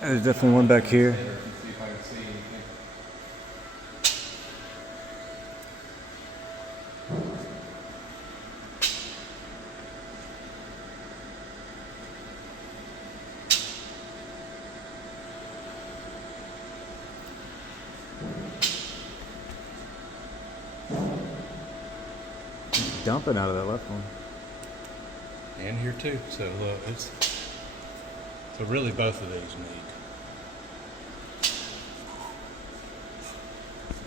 There's definitely one back here. See if I can see anything. Dumping out of that left one. And here too. So it's so really both of these need.